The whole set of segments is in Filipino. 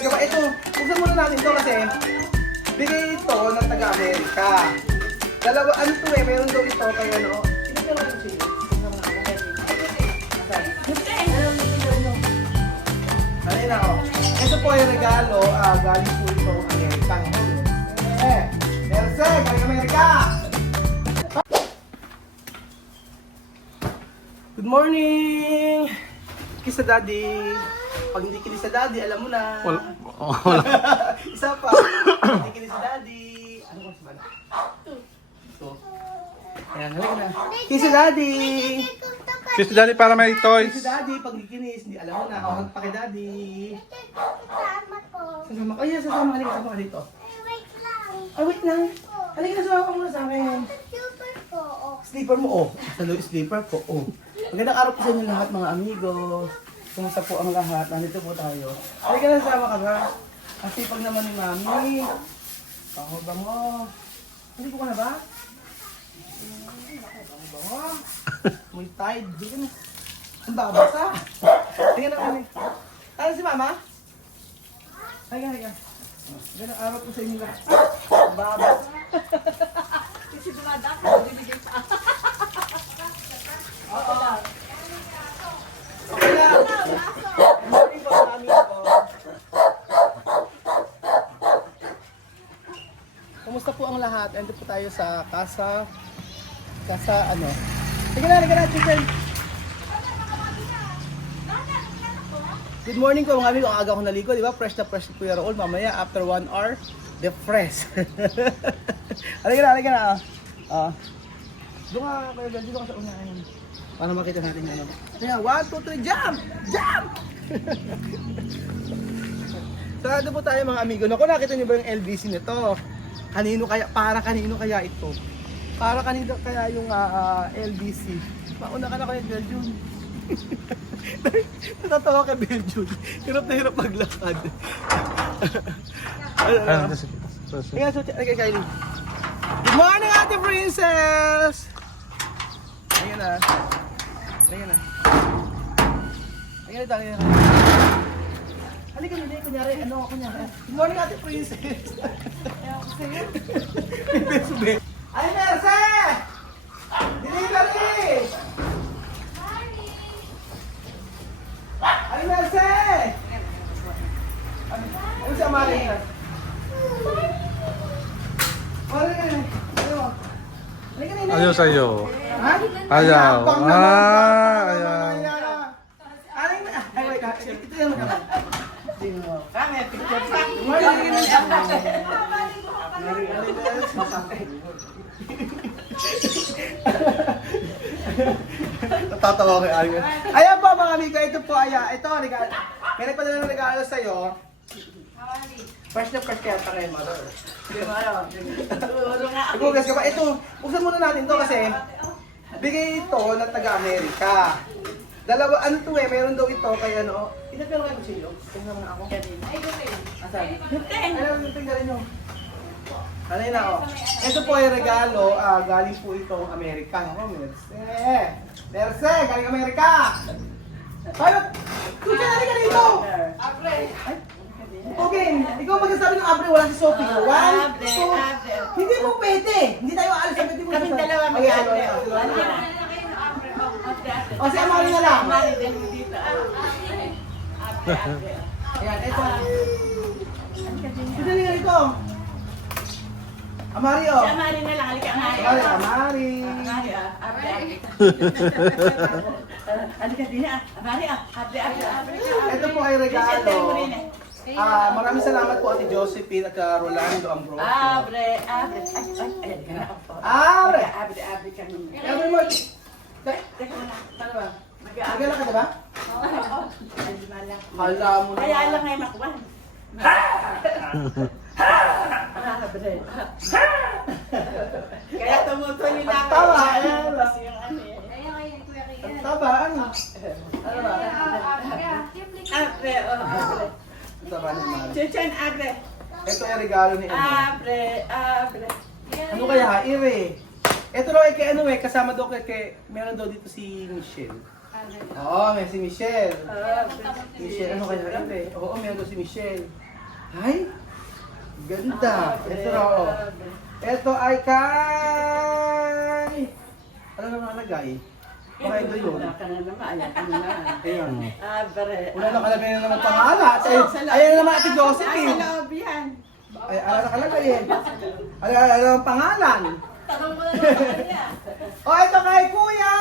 guys, kapag ito, buksan muna natin ito kasi bigay ito ng taga-Amerika. Dalawa, ano ito eh, meron daw ito kaya ano. Ito meron ito siya. Ano na ako. Ito po ay regalo, galing po ito Amerika. Merce, galing Amerika! Good morning! Kiss sa daddy. Pag hindi kinis sa daddy, alam mo na. Wala. Isa pa. Pag hindi kinis sa daddy. Ano ko sa bala? Ito. Ayan, halika na. Kiss sa daddy! Kiss daddy para may Kiss toys. sa daddy. Pag hindi kinis, hindi alam mo na. O, hag pa kay daddy. Kasama ko. Sasama. Oh, yeah, sasama. Halika, sasama ka dito. Wait lang. Ah, wait lang. Halika na, sasama ka muna sa akin. Super ko. Sleeper mo, oh. Sa sleeper ko, oh. Magandang araw po sa inyo lahat, mga amigos. Kumusta po ang lahat? Nandito po tayo. Halika na, sama ka ba? Ang sipag naman ni Mami. Bango-bango. Hindi po ka na ba? Bango-bango. Muy tide. Hindi ka na. Ang babasa. Tingnan na kami. Ano si Mama? Halika, halika. Magandang araw po sa inyo lahat. Ang babasa. Kasi dumada ko, binigay pa. Oo. Okay na. Good morning po, mga amigo. Kumusta po ang lahat? Ando po tayo sa casa ano. Sige na, chicken. Good morning po mga amigo. Ang aga ko naligo, di ba? Fresh na po yung roll. Mamaya, after 1 hour, the fresh. Halika na. Doon ka, Kuya Bel, dito ka sa unahan. Para makita natin yung ano. Kaya, 1, 2, 3, jump! Jump! Sarado po tayo mga amigo. Naku, nakita niyo ba yung LBC nito? Kanino kaya ito? Para kanino kaya yung LBC? Mauna ka na kaya Belgium. Natatawa ka Belgium. Hirap na hirap maglakad. Kaya, okay, Kylie. Good morning, Ate Princess! Ayan na. Halika na. Halika na, kunyari, good morning, Ate Princess! Ay, Merce! Delivery! Ay, Merce! Ano siya, Mari? Mari, halika na. Ayaw sa'yo. Ha? Ayaw. Bang naman, Ayaw. Aling na. Ay, wait. Ito yung naman. Kami, picture pa. Natatawa kay Aling. Ayan po mga amiga, ito po ito regalo. May nagpadala ng regalo sa'yo. Fresh na fresh kaya pa kay mother. Igugas ka pa. Ito, buksan muna natin to kasi bigay ito ng taga-Amerika. Dalawa, ano to eh, meron daw ito kaya ano. Ilan pero kayo kutsilyo? Tingnan mo na ako. Asan? Ano yung tingnan nyo? Ano yun ako? Ito po ay regalo, galing po itong Amerika. Ako, Merce, galing Amerika! Pilot! Kuya, halika dito! Okay, ikaw magsasabi ng abre, wala si Sophie. 1, 2, hindi mo pwede. Hindi tayo aalis. Kaming dalawa mag-abre. O, si Amari na lang. Mali din mo dito. Ayan, ito. Sino nila ito? Amari, o. Si Amari na lang, halika Amari. Amari. Amari, abre. Halika din Amari, abre. Ito po ay regalo. Maraming salamat po Ate Josephine at Rolando Ambrosio. Abre. Ay, ayan ka na. Abre! Abre ka nun. Abre mo! Teka na, ano ba? Nagala ka diba? Ay, di mala. Hala mo na. Kaya lang ngayon makuha. Abre. Kaya tumutuloy lang. Ang tawa, Kasi yung ano eh. Ang taba, ano? Ano ba? Abre, abre. Ang taba ni Mara. Chuchan, abre. Ito ay regalo ni Emma. Abre. Ano kaya? Ire. Ito daw ay kay ano eh, kasama daw kay meron daw dito si Michelle. Oo, may si Michelle. Michelle, ano kaya? Ire. Oo, meron daw si Michelle. Ay, ganda. Ito na oh. Ito ay kay... Ano naman nalagay? Baka ito yun. Wala ka na naman. Ayan ka na naman. Ayun. Bare. Wala nakalagay na naman pangalan. Ayan naman Ate Sa Josephine. loob yan. Ay, ano nakalagay eh. Ano ang pangalan? Tanong mo na lang sa kanya. O, ito kay Kuya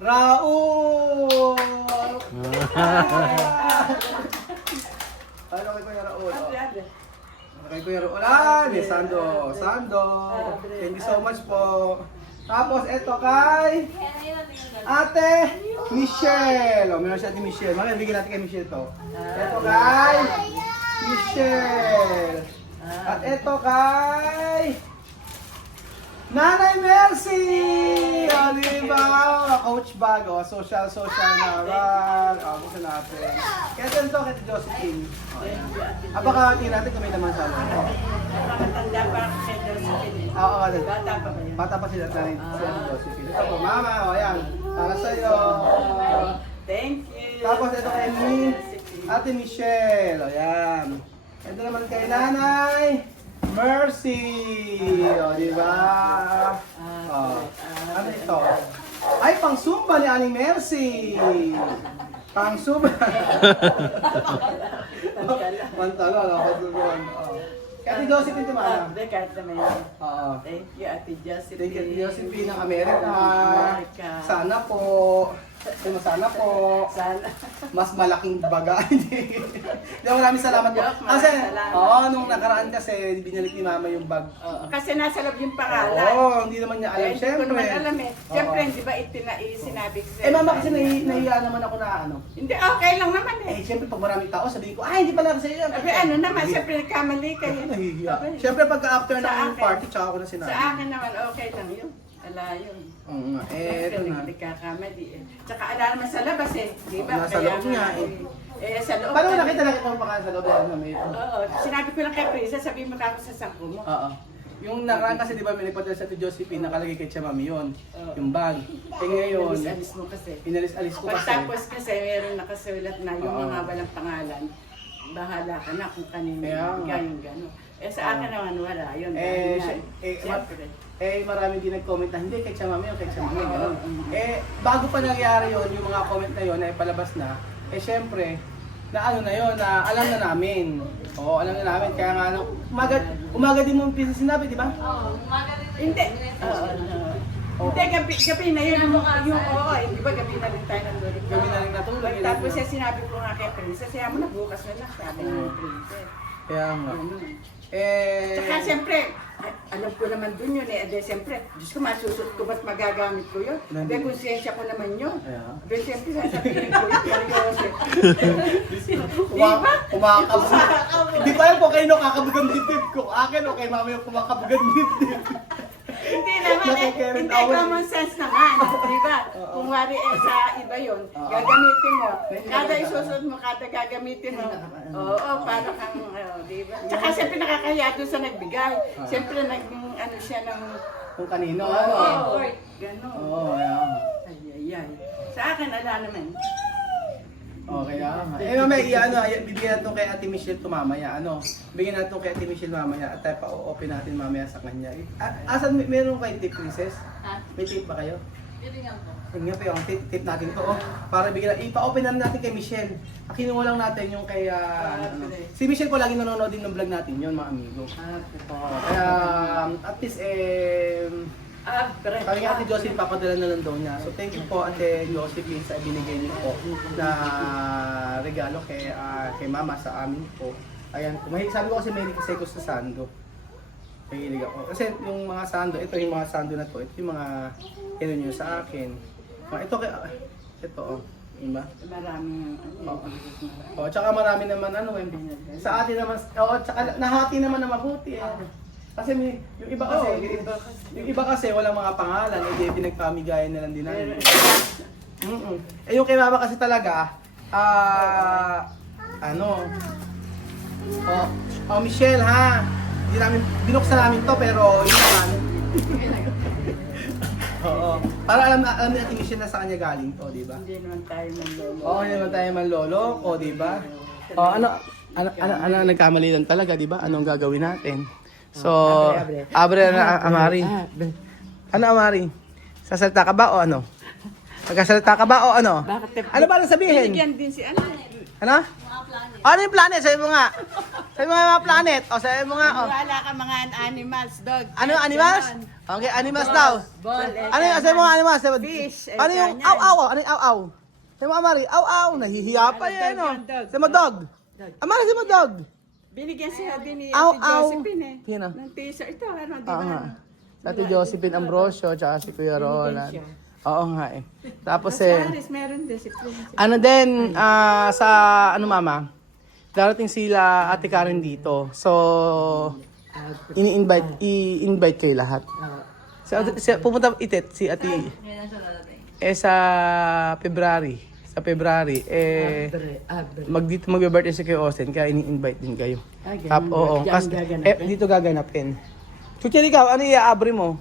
Raul. Ano kay Kuya Raul? Oh. Kay Kuya Raul. Ni Sando. Sando. Thank you so much po. Tapos, ito kay Ate Michelle. O, meron si Ate Michelle. Mamaya, bigyan natin kay Michelle to. Ito kay Michelle. At ito kay Nanay Mercy! O, diba? Coach bag, o. Social na bag. O, gusto natin. Kaya ito kay Josephine. O, yan. Baka tingnan natin kung may naman sa loob. Napakatanda pa ako kay Josephine. Oo, Bata pa ba yan? bata pa sila sa Josephine. Ito po, mama. O, yan. Para sa'yo. Thank you. Tapos ito kay Ate Michelle. O, yan. Ito naman kay Nanay Mercy. O, diba? O, ano ito? Ay, pang Zumba ni Aling Mercy. Pang Zumba. Mantalo, no? Pagluruan. Kaya Ate Josephine ito, mama. Kahit naman yan. Oo. Thank you, Ate Josephine. Thank you, Ate Josephine ng Amerika. Amerika. Sana po. Sana po. Sana. Mas malaking baga. Hindi, maraming salamat po. Joke, Kasi, maraming salamat. oo, nung nakaraan kasi, binalik ni mama yung bag. Oo, kasi nasa loob yung pangalan. Oo, hindi naman niya alam. Eh, hindi ko Siyempre. naman alam eh. Oo. Siyempre, di ba sinabi ko sa'yo? Eh, mama, kasi nahiya naman ako na ano. Hindi, okay lang naman eh. Eh, siyempre, pag maraming tao, sabihin ko, ay, hindi pala kasi yan. Sabi, ano naman, siyempre nagkamali kayo. Nahihiya. Siyempre, pagka-after Sa ng akin. party, tsaka ako na sinabi. Sa akin naman, okay lang yun. Ala yun. Oo nga. Eh, ito na. Hindi kakamali eh. Tsaka ala naman sa labas eh. Di ba? Oo, nasa loob nga eh. Eh, sa loob. Paano mo nakita mo pa sa loob ng may Oo, sinabi ko lang kay Prisa, sabihin mo ka ako sa sangko mo. Oo. Yung nakaraan kasi di ba may nagpadala sa Ate Josephine, nakalagay kay Tia Mami yun. Oo. Yung bag. Eh ngayon, Alis mo kasi. inalis-alis ko kasi. Pagtapos kasi meron nakasulat na yung Oo. mga walang pangalan. Bahala ka na kung kanino Kaya nga. yung gano'n. Eh sa akin naman wala. Yun, Eh, dahil siyempre. maraming din nag-comment na hindi kay Tia Mami o kay Tia Mami. Ganun. Oo. Eh, bago pa nangyari yun, yung mga comment na yun na ipalabas na, eh syempre, na ano na yun, na alam na namin. Oo, alam na namin. Kaya nga, umaga din mo yung sinabi, di ba? Hindi. Hindi, gabi na yun. Oo, hindi ba gabi na rin tayo nandun. Gabi na rin natulog. Tapos siya sinabi ko nga kay Princess, siya mo na bukas na lang, sabi ni Princess. Kaya nga. Ano. Eh, Tsaka siyempre, alam ko naman dun yun eh. Ade, siyempre, Diyos ko, masusot ko, ba't magagamit ko yun? Ade, konsensya ko naman yun. Ayan. Ade, siyempre, sasabihin ko yun. Diba? Kumakabog. Hindi pa alam kung kayo kakabugan dibdib ko. Akin o kay mama yung kumakabugan dibdib. Hindi naman eh. Nakikirin Hindi, away. common sense naman. Diba? Kung wari eh sa iba yun, gagamitin mo. Kada isusunod mo, kada gagamitin mo. Oo, para kang, diba? Tsaka siyempre nakakahiya doon sa nagbigay. Siyempre, ano siya ng... Kung kanino. Oo, gano'n. Oo, ayan. Ay. Sa akin, ala naman. Okay, eh mamaya, bibigyan natin kay Ate Michelle to mamaya, bigyan natin kay Ate Michelle mamaya at tayo pa-open natin mamaya sa kanya. Asan, meron kayo tip, Princess? May tip ba kayo? Yun nga po yung tip natin to, para bigyan, ipa-open natin kay Michelle. Kinuha lang natin yung kay, si Michelle po lagi nanonood din ng vlog natin yun, mga amigo. Kaya, at least, kami nga Ate Josephine, papadala na lang daw niya. So thank you po Ate Josephine sa ibinigay niyo po na regalo kay Mama sa amin po. Ayan, sabi ko kasi may kasi ko sa sando. Mahilig ako. Kasi yung mga sando, ito yung mga sando na to, ito yung mga niyo sa akin. Ito ito diba? Maraming Tsaka marami naman sa atin naman, tsaka nahati naman na mabuti Kasi yung iba kasi walang mga pangalan, hindi pinagpamigayan na lang din namin. Eh yung kay Mama kasi talaga, Michelle ha, hindi namin, binuksan namin to pero yun naman. Oo. Para alam ni Ate Michelle na sa kanya galing to, di ba? Hindi naman tayo manlolo. Oo, hindi naman tayo manlolo, o di ba? Ano nagkamali lang talaga, di ba? Anong gagawin natin? So, abre na Amari. Ano Amari? Sasalita ka ba o ano? Magkasalita ka ba o ano? Ano ba lang sabihin? Binigyan din si ano. Ano? Ano yung planet? Sabi mo nga. Sabi mo nga yung mga planet. O, sabi mo nga. O. Wala ka mga animals, dog. Ano yung animals? Okay, animals daw. Ball, Ano yung, sabi mo nga animals? Sabi, Fish, ano yung ganyan. aw-aw? Ano yung aw-aw? Sabi mo Amari, aw-aw. Nahihiya pa yan, no? Dog. Sabi mo dog. Amari, sabi mo dog. Binigyan siya din ni Aw, Ate aw. Josephine eh. Sino? Ng t-shirt. Ito, ano, di Oo ba? nga. Sa Ate Josephine Ambrosio, tsaka si Kuya Roland. Oo nga eh. Tapos eh, Aris, meron din si Prince. ano din, sa, ano mama, darating sila Ate Karen dito. So, i-invite kayo lahat. Pupunta itit si Ate. Sa February. Sa February, magbe-birthday si Kuya Austin, kaya ini-invite din kayo. Oo, kasi dito gaganapin. Chuchi, ikaw, ano i-aabri mo?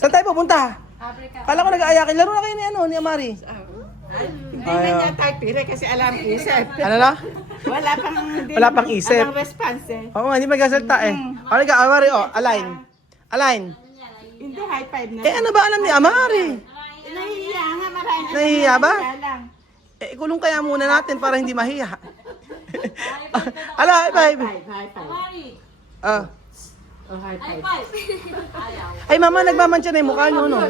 Saan tayo pupunta? Kala ko nag-aayakin. Laro na kayo ni Amari. Hindi na niya tayo pire kasi alam isip. Ano na? Wala pang isip. Walang response eh. Oo nga, hindi magkasalta eh. Ano ka, Amari, align. Align. Hindi, high five na. Ano ba alam ni Amari? Nahihiya nga, marami. Nahihiya ba? lang. Ikulong kaya muna natin para hindi mahiya. Ala, high five. High five. Ah. Oh, high five. Ay, mama, nagmamantsa na yung mukha nyo, no?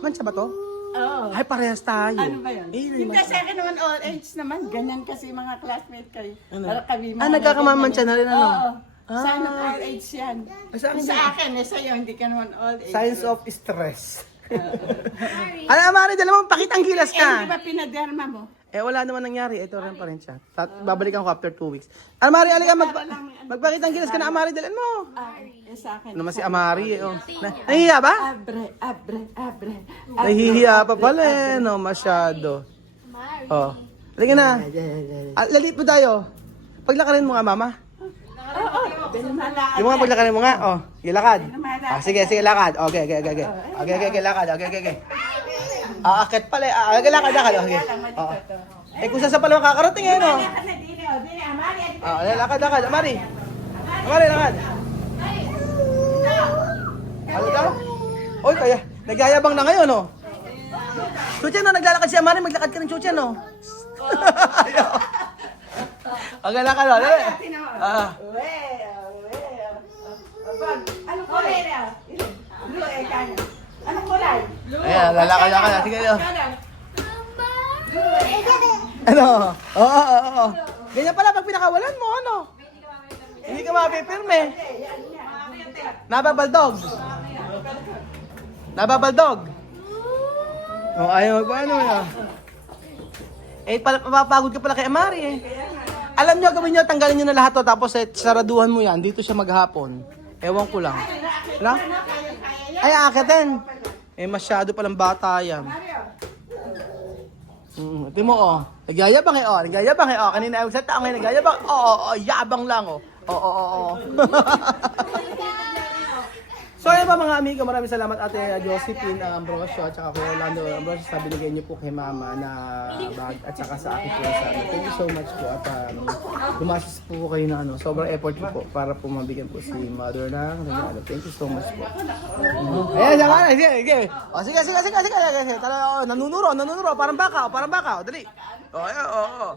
Mantsa ba to? Oo. Ay, parehas tayo. Ano ba yun? Eh, Hindi sa akin naman all age naman. Ganyan kasi mga classmate kayo. Para kami nagkakamamantsa na rin, ano? Oo. Sign of all age yan. Sa akin, Sa'yo, hindi ka naman all age. Signs of stress. Ano, Amari, dala mo, pakitang gilas Hindi ka. ba pinaderma mo? Wala naman nangyari. Ito rin pa rin siya. Babalikan ko after 2 weeks. Amari, alika, magpakitang gilas ka na, Amari, dalan mo. Sa akin. Naman si Amari, Nahihiya ba? Abre. Nahihiya pa pala, no? Masyado. Oh. Halika na. Lalit po tayo. Paglakarin mo nga, mama. Yung mga paglakarin mo nga, ilakad. Sige, lakad. Okay, lakad. Okay. Akit pala. Lakad. Okay. Kung saan sa pala makakarating, no? Lakad. Amari, lakad. Ano daw? Oy, kaya, nagyayabang na ngayon, no? Chuchen, no? Naglalakad si Amari, maglakad ka ng Chuchen, no? Okay, lakad, no? Dali. Anong kulay na? Blue eh, kanya. Anong kulay? Ayan, lalakad. Sige, no? Ano? Oo. Ganyan pala pag pinakawalan mo, ano? Hindi ka mapipirme. Nababaldog. Ayaw magpaano na. Mapapagod ka pala kay Amari eh. Alam nyo, gawin nyo, tanggalin nyo na lahat to, tapos saraduhan mo yan. Dito siya maghapon. Ewan ko lang. Wala? Ay, akitin. Masyado palang bata yan. Ito mo, Nagyayabang eh, Kanina ay sa tao ngayon, nagyayabang. Yabang lang, Oo. So ayun pa mga amigo, maraming salamat Ate Josephine Ambrosio at saka Kuya Orlando Ambrosio sa binigay niyo po kay Mama na bag at saka sa akin po sa thank you so much po at gumastos po kayo na sobrang effort po para po mabigyan po si Mother ng regalo. Thank you so much po. Ayan, sige. Sige. Tara, nanunuro, parang baka, dali. Oo.